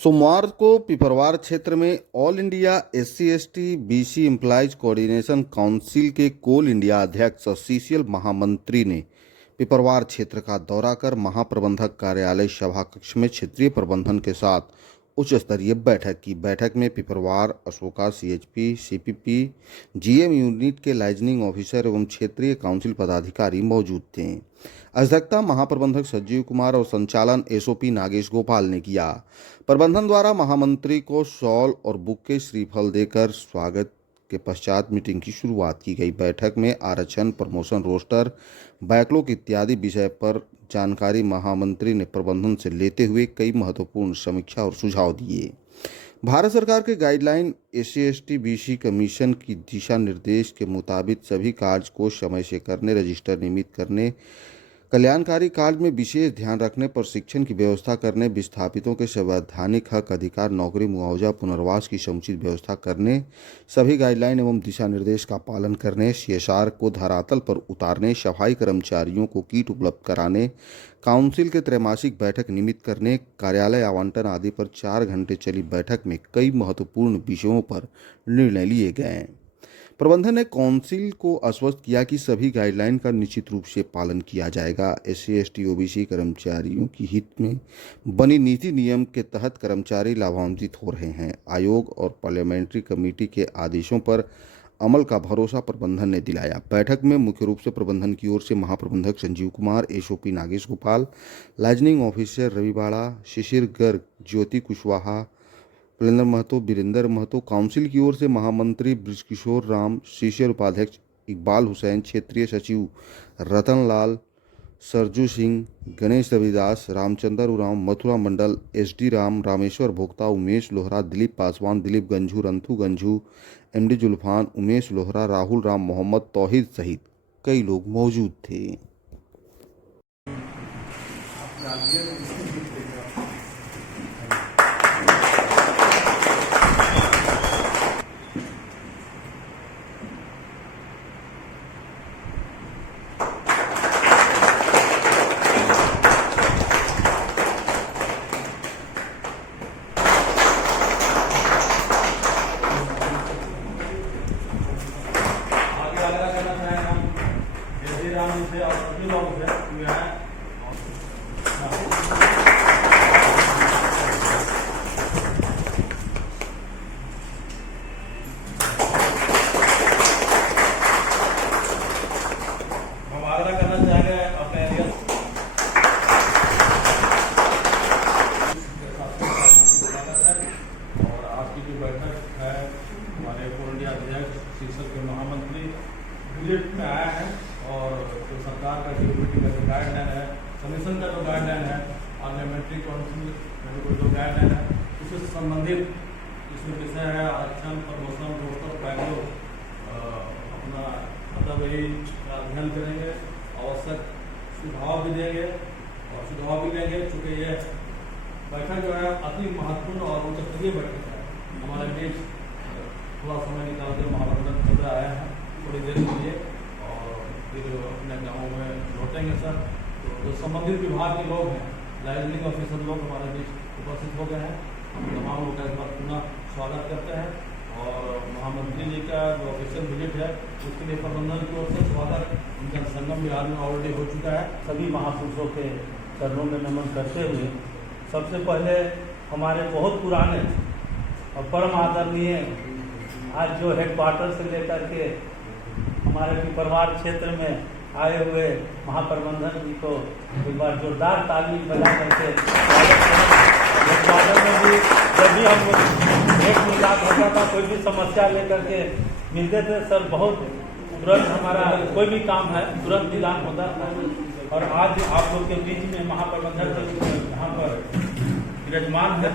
सोमवार को पिपरवार क्षेत्र में all India SC/ST BC employees coordination council के कोल इंडिया अध्यक्ष और CCL महामंत्री ने पिपरवार क्षेत्र का दौरा कर महाप्रबंधक कार्यालय सभा कक्ष में क्षेत्रीय प्रबंधन के साथ उच्च स्तरीय बैठक की। बैठक में Piparwar, Ashoka, CHP, CPP, GM unit के लाइजनिंग ऑफिसर एवं क्षेत्रीय काउंसिल पदाधिकारी मौजूद थे। अध्यक्षता महाप्रबंधक संजीव कुमार और संचालन SOP नागेश गोपाल ने किया। प्रबंधन द्वारा महामंत्री को शॉल और बुके श्रीफल देकर स्वागत के पश्चात मीटिंग की शुरुआत की गई। बैठक में आरक्षण, प्रमोशन रोस्टर, बैकलॉग इत्यादि विषय पर जानकारी महामंत्री ने प्रबंधन से लेते हुए कई महत्वपूर्ण समीक्षा और सुझाव दिए। भारत सरकार के गाइडलाइन SC/ST BC कमीशन की दिशा निर्देश के मुताबिक सभी कार्य को समय से करने, रजिस्टर नियमित करने, कल्याणकारी कार्य में विशेष ध्यान रखने, प्रशिक्षण की व्यवस्था करने, विस्थापितों के संवैधानिक हक, अधिकार, नौकरी, मुआवजा, पुनर्वास की समुचित व्यवस्था करने, सभी गाइडलाइन एवं दिशा निर्देश का पालन करने, CSR को धरातल पर उतारने, सफाई कर्मचारियों को किट उपलब्ध कराने, काउंसिल के त्रैमासिक बैठक नियमित करने, कार्यालय आवंटन आदि पर 4 घंटे चली बैठक में कई महत्वपूर्ण विषयों पर निर्णय लिए गए। प्रबंधन ने काउंसिल को आश्वस्त किया कि सभी गाइडलाइन का निश्चित रूप से पालन किया जाएगा। SC/ST OBC कर्मचारियों की हित में बनी नीति नियम के तहत कर्मचारी लाभान्वित हो रहे हैं। आयोग और पार्लियामेंट्री कमेटी के आदेशों पर अमल का भरोसा प्रबंधन ने दिलाया। बैठक में मुख्य रूप से प्रबंधन की ओर से महाप्रबंधक Sanjeev Kumar, SOP Nagesh Gopal, liaisoning officer Ravi Bada, Shishir Garg, Jyoti Kushwaha, Pulendra Mahato, Virendra Mahato, council की ओर से महामंत्री ब्रिजकिशोर राम, CCL उपाध्यक्ष इकबाल हुसैन, क्षेत्रीय सचिव रतन लाल, सरजू सिंह, गणेश रविदास, रामचंद्र उराम, मथुरा मंडल, SD राम, रामेश्वर भोक्ता, उमेश लोहरा, दिलीप पासवान, दिलीप गंझू, रंथू गंझू, MD जुल्फान, उमेश लोहरा, राहुल राम, मोहम्मद तौहीद सहित कई लोग मौजूद थे। से और सभी लोग से यहाँ हम आग्रह करना चाहेंगे अपने एरिया और आज की जो बैठक है हमारे कोल इंडिया अध्यक्ष CCL के महामंत्री विजिट में आया है और जो सरकार का ड्यूटी का जो गाइडलाइन है, कमीशन का जो गाइडलाइन है, पार्लियामेंट्री काउंसिल का जो गाइडलाइन है, उससे संबंधित इसमें विषय है आरक्षण, प्रमोशन, रोस्टर, बैकलॉग अपना मतलब यही अध्ययन करेंगे, आवश्यक सुझाव भी देंगे और सुझाव भी लेंगे। चूँकि ये बैठक जो है अति महत्वपूर्ण और उच्च स्तरीय बैठक है। हमारे बीच थोड़ा समय निकाल कर महाप्रबंधक महोदय आए हैं थोड़ी देर के लिए और फिर अपने गाँव में लौटेंगे सर। तो जो संबंधित विभाग के लोग हैं, लाइजनिंग ऑफिसर लोग हमारे बीच उपस्थित हो गए हैं। हम तमाम लोग का इस बार पुनः स्वागत करते हैं और महामंत्री जी का जो ऑफिशियल विजिट है उसके लिए प्रबंधन की ओर से स्वागत उनका संगम बिहार में ऑलरेडी हो चुका है। सभी महापुरुषों के चरणों में नमन करते हुए सबसे पहले हमारे बहुत पुराने और परम आदरणीय आज जो हेडक्वार्टर से लेकर के हमारे पिपरवार क्षेत्र में आए हुए महाप्रबंधक जी को एक बार जोरदार ताली बजा करके हेडक्वार्टर में भी जब भी हम एक मुलाकात होता था कोई भी समस्या लेकर के मिलते थे सर, बहुत तुरंत हमारा कोई भी काम है तुरंत निदान होता था। और आज आप लोग के बीच में महाप्रबंधक यहाँ पर विराजमान है।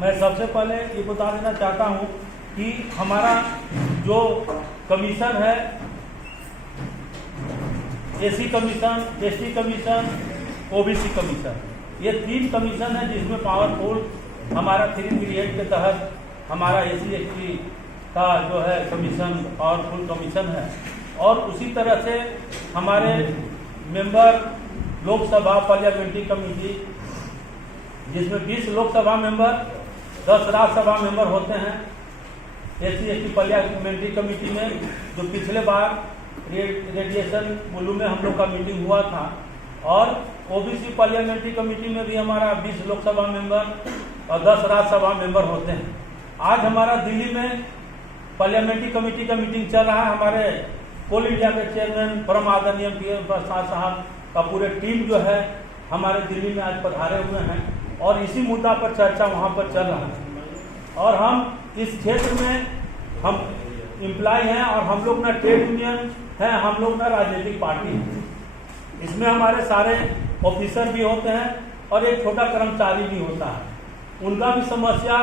मैं सबसे पहले ये बता देना चाहता हूँ कि हमारा जो कमीशन है, SC commission, ST commission, OBC commission, ये 3 कमीशन है जिसमें पावरफुल हमारा 338 के तहत हमारा SC/ST का जो है कमीशन पावरफुल कमीशन है। और उसी तरह से हमारे मेंबर लोकसभा पार्लियामेंट्री कमेटी जिसमें 20 लोकसभा मेंबर, 10 राज्यसभा मेंबर होते हैं। SC/ST पार्लियामेंट्री कमेटी में जो पिछले बार रेडिएशन मुल्लू में हम लोग का मीटिंग हुआ था, और OBC पार्लियामेंट्री कमेटी में भी हमारा 20 लोकसभा मेंबर और 10 राज्यसभा मेंबर होते हैं। आज हमारा दिल्ली में पार्लियामेंट्री कमेटी का मीटिंग चल रहा है। हमारे कोल इंडिया के चेयरमैन परम आदरणीय PM प्रसाद साहब का पूरे टीम जो है हमारे दिल्ली में आज पधारे हुए हैं, और इसी मुद्दा पर चर्चा वहाँ पर चल रहा है। और हम इस क्षेत्र में हम एम्प्लॉय हैं, और हम लोग ना ट्रेड यूनियन है, हम लोग ना राजनीतिक पार्टी है। इसमें हमारे सारे ऑफिसर भी होते हैं और एक छोटा कर्मचारी भी होता है। उनका भी समस्या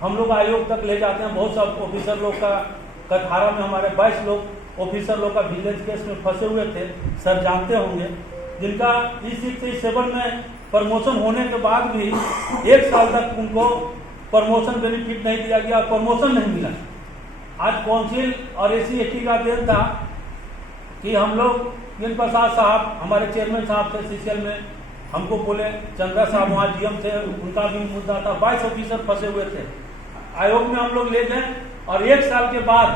हम लोग आयोग तक ले जाते हैं। बहुत सब ऑफिसर लोग का कथारा में हमारे 22 लोग ऑफिसर लोग का विजिलेंस केस में फंसे हुए थे, सर जानते होंगे, जिनका इस 7 में प्रमोशन होने के बाद भी 1 साल तक उनको प्रमोशन बेनिफिट नहीं दिया गया, प्रमोशन नहीं मिला। आज काउंसिल और SC/ST का देन था कि हम लोग PM प्रसाद साहब हमारे चेयरमैन साहब थे CCL में, हमको बोले, चंद्रा साहब वहाँ GM थे, उनका भी मुद्दा था, 22 ऑफिसर फंसे हुए थे। आयोग में हम लोग ले गए और 1 साल के बाद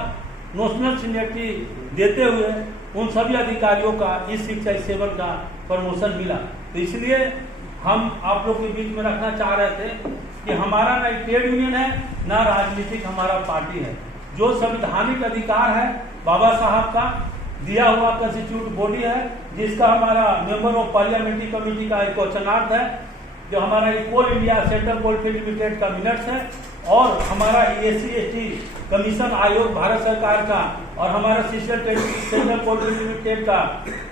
नेशनल सीनियरिटी देते हुए उन सभी अधिकारियों का इस शिक्षा 7 का प्रमोशन मिला। तो इसलिए हम आप लोग के बीच में रखना चाह रहे थे कि हमारा ना ट्रेड यूनियन है, ना राजनीतिक हमारा पार्टी है। जो संवैधानिक अधिकार है बाबा साहब का दिया हुआ कंस्टिट्यूट बॉडी है, जिसका हमारा मेंबर ऑफ पार्लियामेंट्री कमेटी का एक क्वेश्चनार्थ है, जो हमारा कोल इंडिया सेंट्रल कोलफील्ड लिमिटेड का मिनट्स है, और हमारा SC/ST कमीशन आयोग भारत सरकार का, और हमारा सेंट्रल कोलफील्ड लिमिटेड का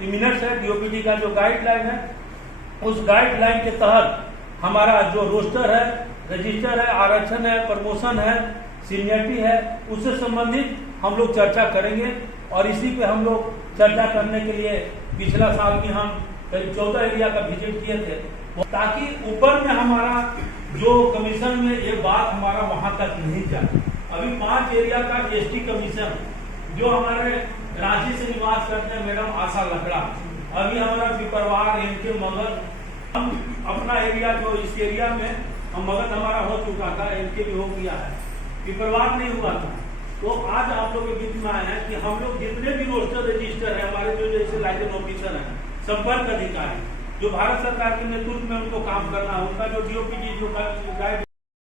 मिनट्स है। DOPT का जो गाइडलाइन है, उस गाइडलाइन के तहत हमारा जो रोस्टर है, रजिस्टर है, आरक्षण है, प्रमोशन है, सीनियरिटी है, उससे संबंधित हम लोग चर्चा करेंगे। और इसी पे हम लोग चर्चा करने के लिए पिछला साल भी हम करीब 14 एरिया का विजिट किए थे, ताकि ऊपर में हमारा जो कमीशन में ये बात हमारा वहां तक नहीं जाए। अभी 5 एरिया का ST कमीशन जो हमारे रांची से निवास करते हैं मैडम आशा लकड़ा, अभी हमारा पिपरवार NK मगध, हम अपना एरिया जो इस एरिया में हम मगध हमारा हो चुका था, NK भी हो गया है, पिपरवार नहीं हुआ था। तो आज आप लोग के बीच में आए हैं कि हम लोग जितने भी रोस्टर रजिस्टर है हमारे, जो जैसे लाइसेंस ऑफिसर हैं, संपर्क अधिकारी, जो भारत सरकार के नेतृत्व में उनको काम करना है, उनका जो DOPT जो गाइड